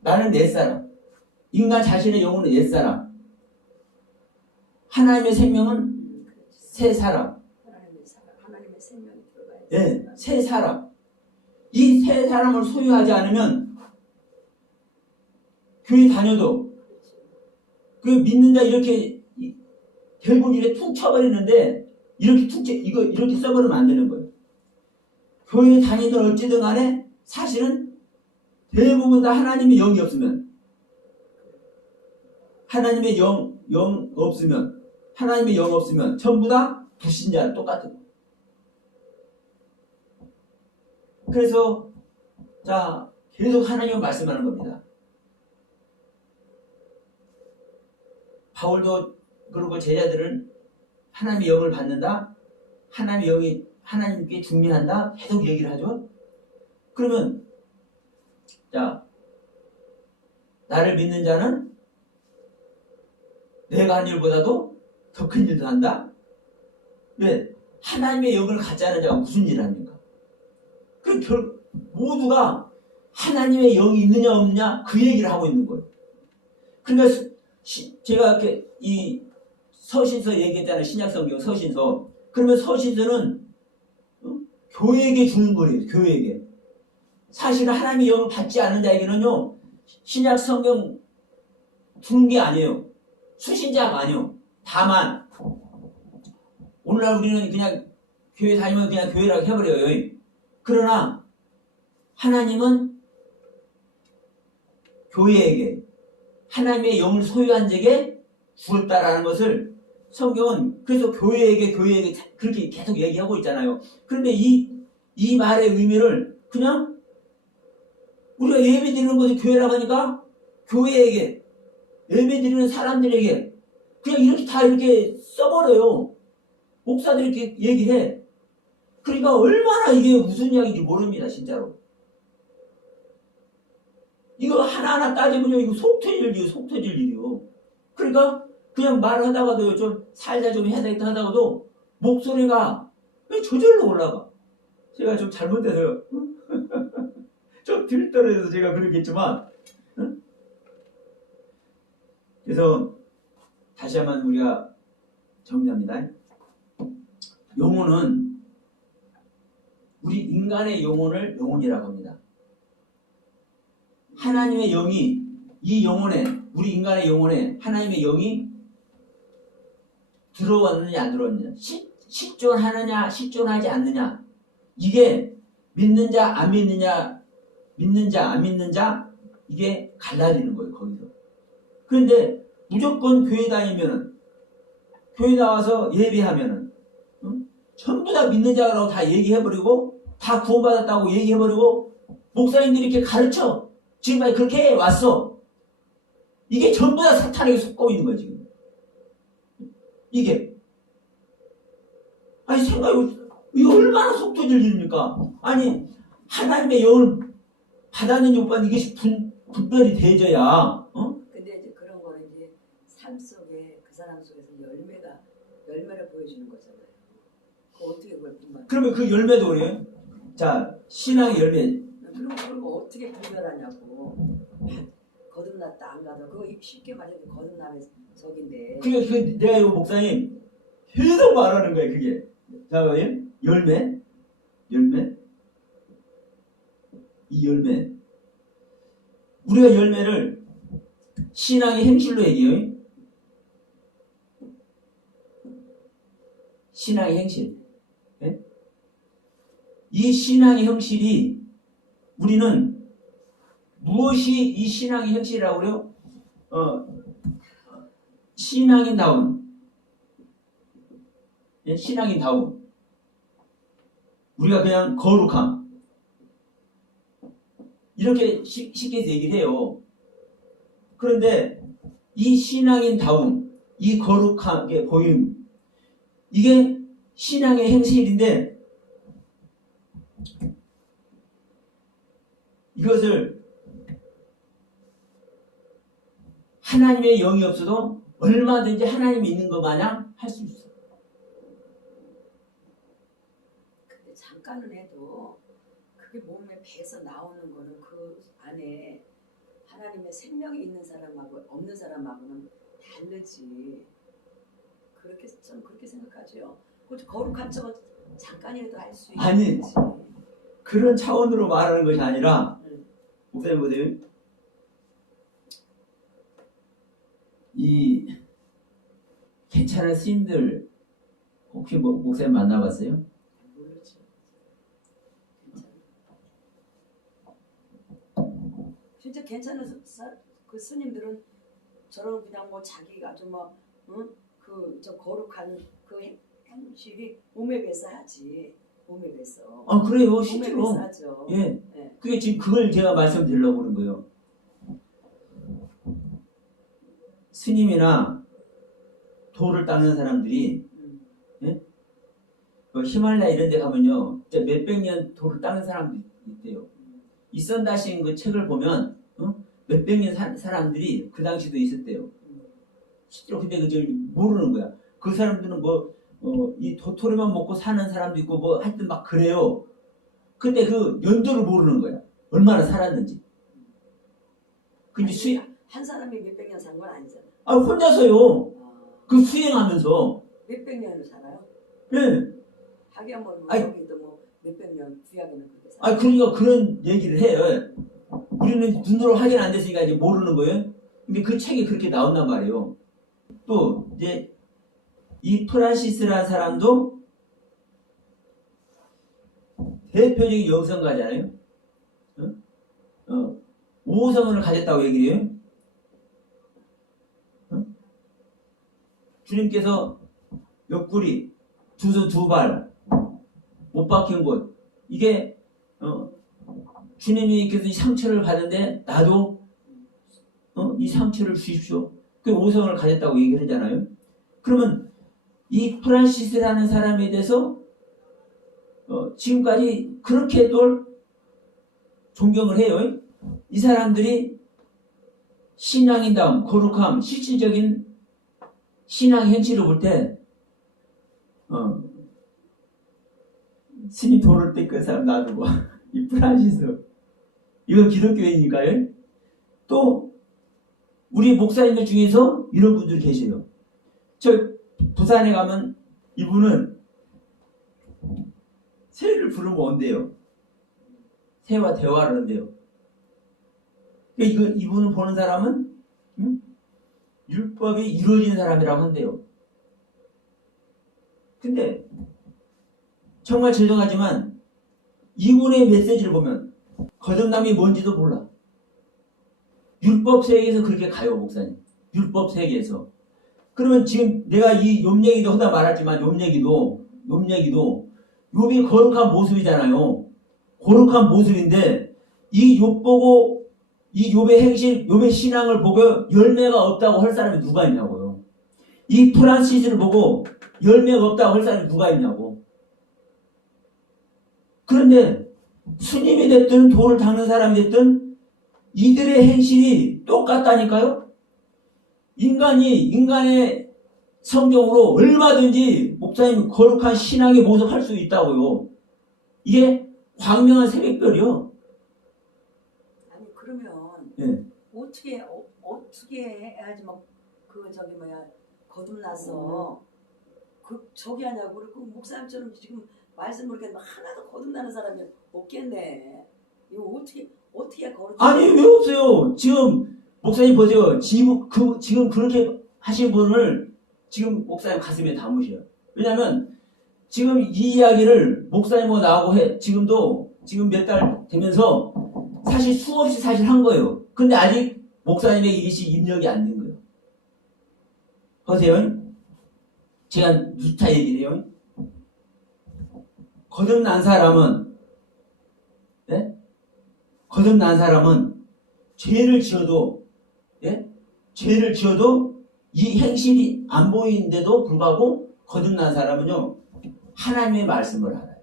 나는 내 사람. 인간 자신의 영혼은 옛 사람. 하나님의 생명은 새 사람. 하나님의 생명이 들어가야 네, 새 사람. 이 새 사람을 소유하지 않으면 교회 다녀도 그 믿는 자 이렇게 결국 이렇게 툭 쳐버리는데 이렇게 써버리면 안 되는 거예요. 교회 다니든 어찌든 간에 사실은 대부분 다 하나님의 영이 없으면 하나님의 영 없으면 전부 다 불신자는 똑같은 거예요. 그래서 자 계속 하나님은 말씀하는 겁니다. 바울도 그리고 제자들은 하나님의 영을 받는다. 하나님의 영이 하나님께 중민한다. 계속 얘기를 하죠. 그러면 자 나를 믿는 자는 내가 한 일보다도 더 큰 일도 한다. 왜? 하나님의 영을 갖지 않은 자가 무슨 일을 합니까? 그 모두가 하나님의 영이 있느냐 없느냐 그 얘기를 하고 있는 거예요. 그러니까 제가 이렇게 이 서신서 얘기했잖아요. 신약성경 서신서. 그러면 서신서는 교회에게 주는 거예요. 교회에게. 사실은 하나님의 영을 받지 않은 자에게는요. 신약성경 주는 게 아니에요. 수신자가 아니에요. 다만 오늘날 우리는 그냥 교회 다니면 그냥 교회라고 해버려요. 그러나 하나님은 교회에게 하나님의 영을 소유한 자에게 주었다라는 것을 성경은 그래서 교회에게 그렇게 계속 얘기하고 있잖아요. 그런데 이 말의 의미를 그냥 우리가 예배 드리는 것이 교회라고 하니까 교회에게 예배 드리는 사람들에게 그냥 이렇게 다 이렇게 써버려요. 목사들이 이렇게 얘기해. 그러니까 얼마나 이게 무슨 이야기인지 모릅니다. 진짜로. 이거 하나하나 따지면요. 이거 속 터질 일이요. 그러니까 그냥 말하다가도 좀 살자 좀 해야 되겠다 하다가도 목소리가 왜 저절로 올라가. 제가 좀 잘못해서요. 좀 들떠내서 제가 그렇겠지만 그래서 다시 한번 우리가 정리합니다. 영혼은 우리 인간의 영혼을 영혼이라고 합니다. 하나님의 영이 이 영혼에 우리 인간의 영혼에 하나님의 영이 들어왔느냐 안 들어왔느냐 식존하느냐 식존하지 않느냐 이게 믿는 자 안 믿느냐 믿는 자 안 믿는 자 이게 갈라지는 거예요. 거기서. 그런데 무조건 교회 다니면은 교회 나와서 예배하면은 전부 다 믿는 자라고 다 얘기해버리고 다 구원받았다고 얘기해버리고 목사님들이 이렇게 가르쳐 지금까지 그렇게 해왔어. 이게 전부 다 사탄에게 속고 있는 거야 지금. 이게 아니 생각해보세요. 이거 얼마나 속 터질 일입니까? 아니 하나님의 영을 받았는지 못 받는지 이것이 분별이 되져야 근데 이제 그런 거는 이제 삶 속에 그 사람 속에서 열매를 보여주는 거잖아요. 그 어떻게 그걸 분별? 그러면 그 열매도 그래요. 자 신앙의 열매. 그런 거 어떻게 분별하냐고. 거듭났다 안 가도 그거 쉽게 말해서 거듭남의 적인데. 그게 내가 이거 목사님 계속 말하는 거예요. 그게 자 열매 이 열매 우리가 열매를 신앙의 행실로 얘기해요. 신앙의 행실. 네? 이 신앙의 형실이 우리는 무엇이 이 신앙의 형실이라고 그래요? 신앙인다운. 신앙인다운. 우리가 그냥 거룩함. 이렇게 쉽게 얘기를 해요. 그런데 이 신앙인다움, 이 거룩하게 보임, 이게 신앙의 행실인데 이것을 하나님의 영이 없어도 얼마든지 하나님이 있는 것 마냥 할 수 있어. 근데 잠깐은 해도 그게 몸에 배서 나오는 거는 그 안에 하나님의 생명이 있는 사람하고 없는 사람하고는 다르지. 좀 그렇게 생각하죠. 그 거룩한 척은 잠깐이라도 할 수 있지. 아니 그런 차원으로 말하는 것이 아니라 목사님 보세요. 이 괜찮은 스님들 혹시 목사님 만나봤어요? 모르지. 진짜 괜찮은 그 스님들은 저런 그냥 뭐 자기가 좀 뭐 좀 거룩한 그 행실이 몸에 배서 하지. 몸에 배서. 아 그래요 몸에 실제로. 배서 하죠. 예. 네. 그게 지금 그걸 제가 말씀드리려고 그러는 거예요. 스님이나 돌을 닦는 사람들이 예? 그 히말라야 이런 데 가면요 몇백 년 돌을 닦는 사람들이 있대요. 이선다신 그 책을 보면 몇백 년 사람들이 그 당시도 있었대요. 실제로 근데 그걸 모르는 거야. 그 사람들은 이 도토리만 먹고 사는 사람도 있고 뭐 하여튼 막 그래요. 근데 그 연도를 모르는 거야. 얼마나 살았는지. 근데 한 사람이 몇백 년 산 건 아니잖아. 혼자서요. 그 수행하면서. 몇백 년을 살아요? 예. 하기야 뭐 아니, 여기도 뭐 몇백 년 구약에는 그렇게 살아. 그러니까 그런 얘기를 해요. 우리는 눈으로 확인 안 됐으니까 이제 모르는 거예요. 근데 그 책이 그렇게 나온단 말이에요. 또 이제 이 프란시스라는 사람도 대표적인 영성가잖아요. 5성을 가졌다고 얘기를 해요. 주님께서 옆구리, 두 손 두 발 못 박힌 곳, 이게 주님이 이 상처를 받은데 나도 이 상처를 주십시오. 그 5성을 가졌다고 얘기를 하잖아요. 그러면 이 프란시스라는 사람에 대해서 지금까지 그렇게 또 존경을 해요. 이 사람들이 신앙인다움, 거룩함, 실질적인 신앙 행실을 볼 때 스님 도를 때 그 사람 놔두고 이 프란시스, 이건 기독교인이니까요. 또 우리 목사님들 중에서 이런 분들 계세요. 저 부산에 가면 이분은 새를 부르면 온대요. 새와 대화를 한대요. 이분을 보는 사람은 율법이 이루어진 사람이라고 한대요. 근데 정말 죄송하지만 이분의 메시지를 보면 거듭남이 뭔지도 몰라. 율법 세계에서 그렇게 가요, 목사님. 율법 세계에서. 그러면 지금 내가 이 욥 얘기도 하다 말았지만 욥 얘기도 욥이 거룩한 모습이잖아요. 거룩한 모습인데 이 욥 보고 이 욥의 행실, 욥의 신앙을 보고 열매가 없다고 할 사람이 누가 있냐고요. 이 프란시스를 보고 열매가 없다고 할 사람이 누가 있냐고. 그런데 스님이 됐든 돌을 닦는 사람이 됐든 이들의 행실이 똑같다니까요. 인간의 성경으로 얼마든지 목사님 거룩한 신앙의 모습 할 수 있다고요. 이게 광명한 새벽별이요. 아니 그러면 네. 어떻게 해야지 거듭나서 저기 하냐고. 그 목사님처럼 지금 말씀을 이렇게 하나도 거듭나는 사람이 없겠네. 이거 어떻게 거듭나? 아니 왜 없어요? 지금 목사님 보세요. 지금 그렇게 하신 분을 지금 목사님 가슴에 담으셔요. 왜냐하면 지금 이 이야기를 목사님하고 나하고 지금 몇 달 되면서 사실 수없이 한 거예요. 근데 아직 목사님의 이것이 입력이 안 된 거예요. 보세요. 제가 누차 얘기를 해요. 거듭난 사람은 죄를 지어도 이 행실이 안 보이는데도 불구하고 거듭난 사람은요 하나님의 말씀을 알아요.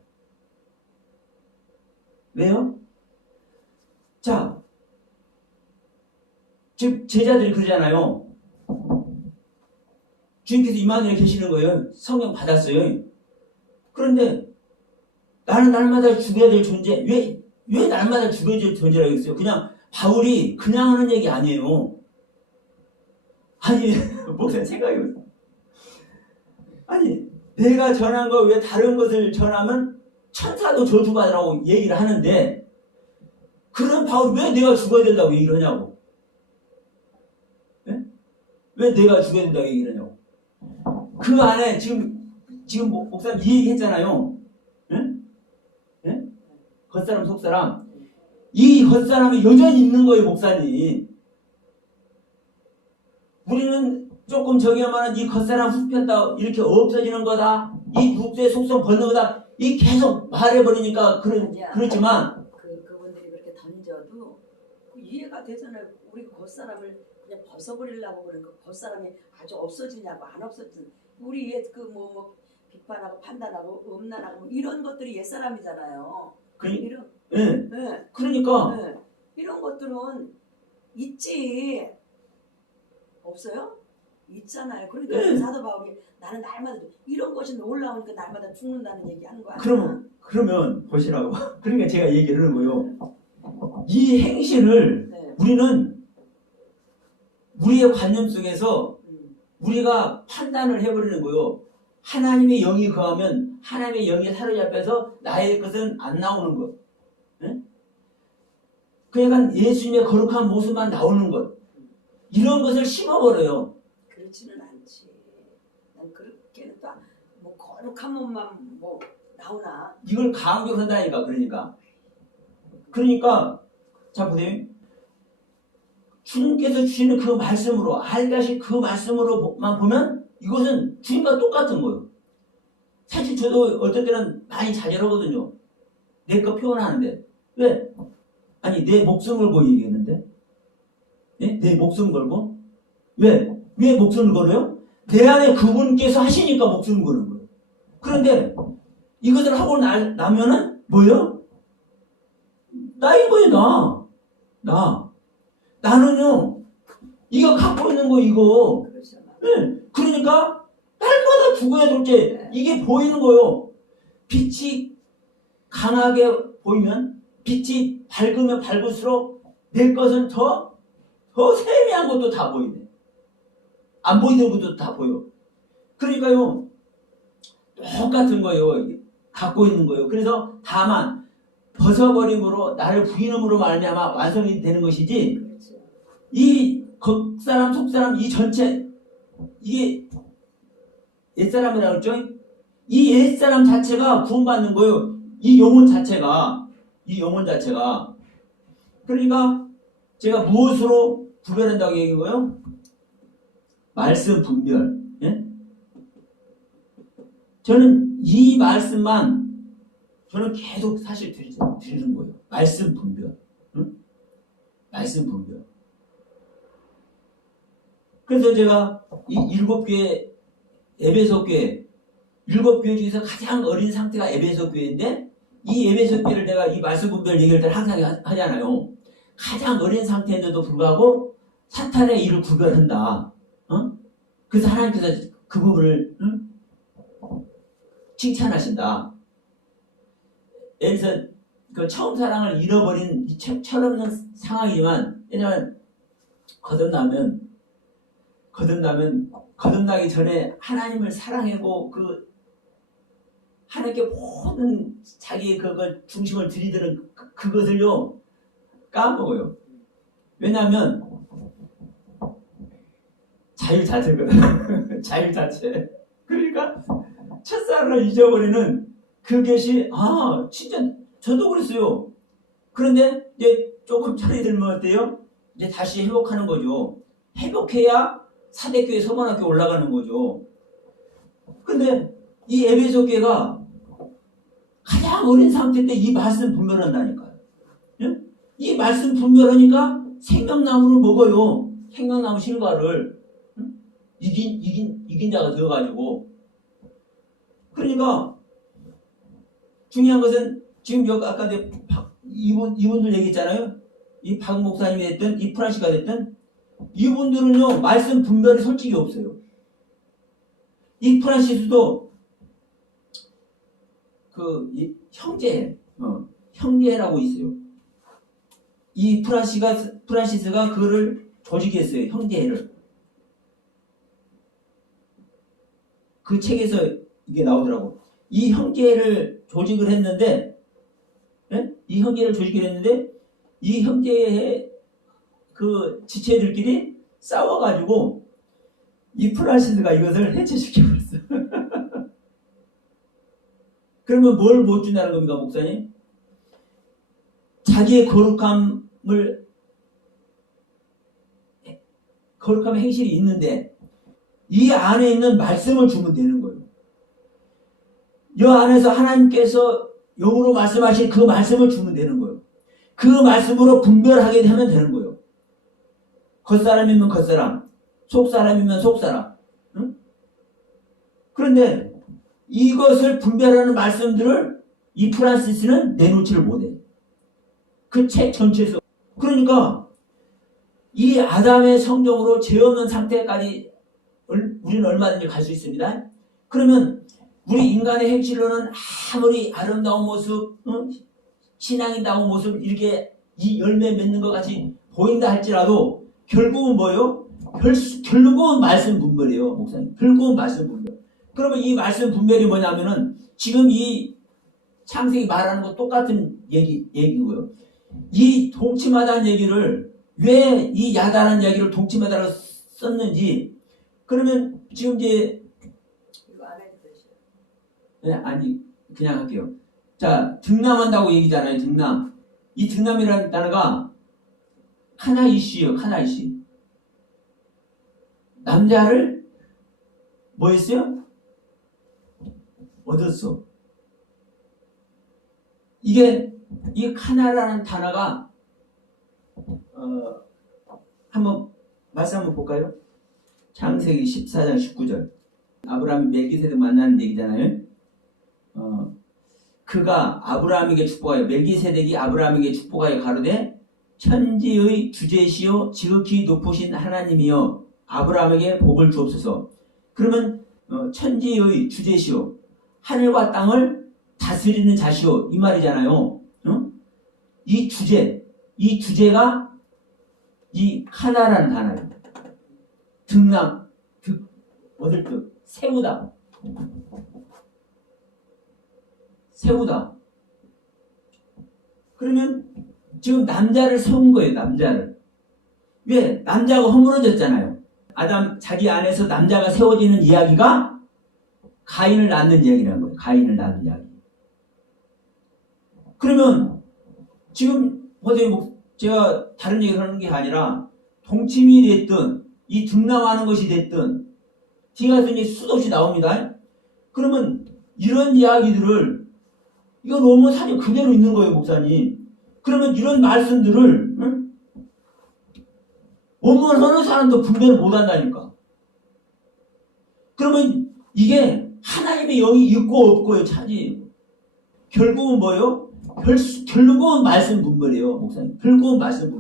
왜요? 자, 지금 제자들이 그러잖아요. 주님께서 임마누엘에 계시는 거예요. 성령 받았어요. 그런데 나는 날마다 죽어야 될 존재. 왜 날마다 죽어야 될 존재라고 했어요? 그냥 바울이 그냥 하는 얘기 아니에요. 아니 목사님 생각해보세요. 아니 내가 전한 거 왜 다른 것을 전하면 천사도 저주받으라고 얘기를 하는데 그런 바울이 왜 내가 죽어야 된다고 얘기를 하냐고. 네? 왜 내가 죽어야 된다고 얘기를 하냐고. 그 안에 지금 목사님 이 얘기 했잖아요. 네? 겉사람 속사람. 이 겉사람이 여전히 있는 거예요, 목사님. 우리는 조금 저기 하면 이 겉사람 흡혔다, 이렇게 없어지는 거다, 이 육체의 속성 벗는 거다, 이 계속 말해버리니까 그렇지만 그분들이 그렇게 던져도 이해가 되잖아요. 우리 겉사람을 그냥 벗어버리려고 그러니까 겉사람이 아주 없어지냐고 안 없어지는 우리 옛 비판하고 판단하고 음란하고 이런 것들이 옛사람이잖아요. 그러니까 이런 것들은 있지. 없어요? 있잖아요. 그러니까 네. 사도 바울이 나는 날마다 이런 것이 올라오니까 날마다 죽는다는 얘기하는 거 아니야? 그러면 보시라고. 그러니까 제가 얘기를 하는 거예요. 이 행실을 네. 우리는 우리의 관념 속에서 우리가 판단을 해버리는 거예요. 하나님의 영이 거하면 하나님의 영에 사로잡혀서 나의 것은 안 나오는 것. 네? 그러니까 예수님의 거룩한 모습만 나오는 것. 이런 것을 심어버려요. 그렇지는 않지. 난 그렇게는 또 뭐 거룩한 몸만 뭐 나오나. 이걸 강조를 한다니까. 그러니까 자 보세요. 주님께서 주시는 그 말씀으로 알다시 그 말씀으로만 보면 이것은 주님과 똑같은 거예요. 사실 저도 어떨 때는 많이 좌절하거든요. 내 거 표현하는데 왜? 아니 내 목숨 걸고 얘기했는데 네? 내 목숨 걸고 왜? 왜 목숨을 걸어요? 내 안에 그분께서 하시니까 목숨을 거는 거예요. 그런데 이것을 하고 나면은 뭐예요? 나인 거예요. 나는요 이거 갖고 있는 거 이거 네. 그러니까 날마다 죽어야 될지 이게 보이는 거예요. 빛이 강하게 보이면 빛이 밝으면 밝을수록 내 것은 더 세미한 것도 다 보이네. 안 보이는 것도 다 보여. 그러니까요 똑같은 거예요. 갖고 있는 거예요. 그래서 다만 벗어버림으로 나를 부인함으로 말미암아 완성이 되는 것이지 이 겉사람 속사람 이 전체 이게 옛사람이라고 했죠? 이 옛사람 자체가 구원받는 거예요. 이 영혼 자체가 그러니까 제가 무엇으로 구별한다고 얘기한 거예요? 말씀 분별. 예? 저는 이 말씀만 저는 계속 사실 드리는 거예요. 말씀 분별. 응? 말씀 분별. 그래서 제가 이 7교회 에베소 교회 7교회 중에서 가장 어린 상태가 에베소 교회인데 이 에베소 교회를 내가 이 말씀 분별 얘기를 때 항상 하잖아요. 가장 어린 상태인데도 불구하고 사탄의 일을 구별한다. 그래서 하나님께서 그 부분을 칭찬하신다. 예를 들어서 그 처음 사랑을 잃어버린 철없는 상황이지만 왜냐면 거듭나기 전에 하나님을 사랑하고 그 하나님께 모든 자기의 그걸 중심을 들이드는 그것을요 까먹어요. 왜냐하면 자유 자체거든. 자유 자체. 그러니까 첫사랑을 잊어버리는 그것이 진짜 저도 그랬어요. 그런데 이제 조금 차례 들면 어때요? 이제 다시 회복하는 거죠. 회복해야 사대교회 서문학교 올라가는 거죠. 근데 이 에베소 교회가 가장 어린 상태 때 이 말씀 분별한다니까요. 예? 이 말씀 분별하니까 생명나무를 먹어요. 생명나무 실과를 이긴 자가 되어가지고. 그러니까 중요한 것은 지금 여기 아까 이분들 얘기했잖아요. 이 박 목사님이 됐든 이 프란시가 됐든 이분들은요 말씀 분별이 솔직히 없어요. 이 프란시스도 그 형제라고 있어요. 이 프란시스가 그거를 조직했어요. 형제를. 그 책에서 이게 나오더라고. 이 형제를 조직을 했는데, 예? 이 형제의 그 지체들끼리 싸워가지고 이 프란시스가 이것을 해체시켜버렸어. 그러면 뭘 못 준다는 겁니까, 목사님? 자기의 거룩함의 행실이 있는데 이 안에 있는 말씀을 주면 되는 거예요. 이 안에서 하나님께서 영으로 말씀하신 그 말씀을 주면 되는 거예요. 그 말씀으로 분별하게 되면 되는 거예요. 겉사람이면 겉사람, 속사람이면 속사람. 응? 그런데 이것을 분별하는 말씀들을 이 프란시스는 내놓지를 못해. 그 책 전체에서. 그러니까 이 아담의 성적으로 죄 없는 상태까지 우리는 얼마든지 갈 수 있습니다. 그러면 우리 인간의 행실로는 아무리 아름다운 모습, 신앙이다운 모습 이렇게 이 열매 맺는 것 같이 보인다 할지라도 결국은 뭐예요? 결국은 말씀 분별이에요, 목사님. 결국은 말씀 분별. 그러면 이 말씀 분별이 뭐냐면은 지금 이 창세기 말하는 거 똑같은 얘기고요. 이 동침하다는 얘기를 왜 이 야다라는 얘기를 동침하다로 썼는지 그러면 지금 이제 이거 안 해도 되죠. 네, 아니 그냥 할게요. 자, 등남한다고 얘기잖아요. 등남. 이 등남이라는 단어가 카나이시예요. 카나이시. 남자를 뭐 했어요? 얻었어. 이게 이 카나라는 단어가 한번 말씀 한번 볼까요? 창세기 14장 19절. 아브라함이 멜기세덱 만나는 얘기잖아요. 그가 아브라함에게 축복하여 멜기세덱이 아브라함에게 축복하여 가로되 천지의 주제시요 지극히 높으신 하나님이여 아브라함에게 복을 주옵소서. 그러면 천지의 주제시요 하늘과 땅을 다스리는 자시오 이 말이잖아요. 이 주제가 이 카나라는 단어예요. 등남, 얻을 뜻, 세우다. 세우다. 그러면 지금 남자를 세운 거예요, 남자를. 왜? 남자가 허물어졌잖아요. 아담 자기 안에서 남자가 세워지는 이야기가 가인을 낳는 이야기라는 거예요. 가인을 낳는 이야기. 그러면 지금 보세요. 제가 다른 얘기를 하는 게 아니라 동침이 됐든 이 등남하는 것이 됐든 뒤가서 이제 수도 없이 나옵니다. 그러면 이런 이야기들을 이거 논문 사진 그대로 있는 거예요, 목사님. 그러면 이런 말씀들을 원문을 하는 사람도 분별을 못한다니까. 그러면 이게 하나님의 영이 있고 없고의 차지. 결국은 뭐예요? 결국은 말씀 분별이에요, 목사님. 결국은 말씀 분별.